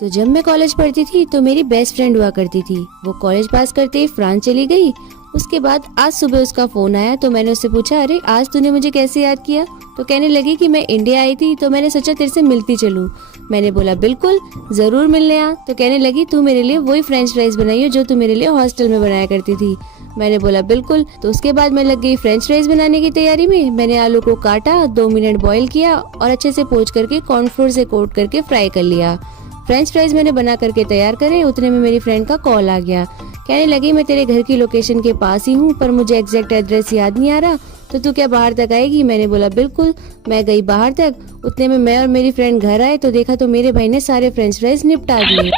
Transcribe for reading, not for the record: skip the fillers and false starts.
तो जब मैं कॉलेज पढ़ती थी तो मेरी बेस्ट फ्रेंड हुआ करती थी। वो कॉलेज पास करते ही फ्रांस चली गई। उसके बाद आज सुबह उसका फोन आया तो मैंने उससे पूछा, अरे आज तूने मुझे कैसे याद किया? तो कहने लगी कि मैं इंडिया आई थी तो मैंने सोचा तेरे से मिलती चलूं। मैंने बोला बिल्कुल, जरूर मिलने आ। तो कहने लगी तू मेरे लिए वही फ्रेंच फ्राइज बनाइयो जो तू मेरे लिए हॉस्टल में बनाया करती थी। मैंने बोला बिल्कुल। तो उसके बाद मैं लग गई फ्रेंच फ्राइज बनाने की तैयारी में। मैंने आलू को काटा, 2 मिनट बॉईल किया और अच्छे से पोंछ करके कॉर्नफ्लोर से कोट करके फ्राई कर लिया। फ्रेंच फ्राइज मैंने बना करके तैयार करे, उतने में मेरी फ्रेंड का कॉल आ गया। कहने लगी मैं तेरे घर की लोकेशन के पास ही हूँ पर मुझे एग्जैक्ट एड्रेस याद नहीं आ रहा, तो तू क्या बाहर तक आएगी? मैंने बोला बिल्कुल। मैं गई बाहर तक। उतने में मैं और मेरी फ्रेंड घर आए तो देखा तो मेरे भाई ने सारे फ्रेंच फ्राइज निपटा दिए।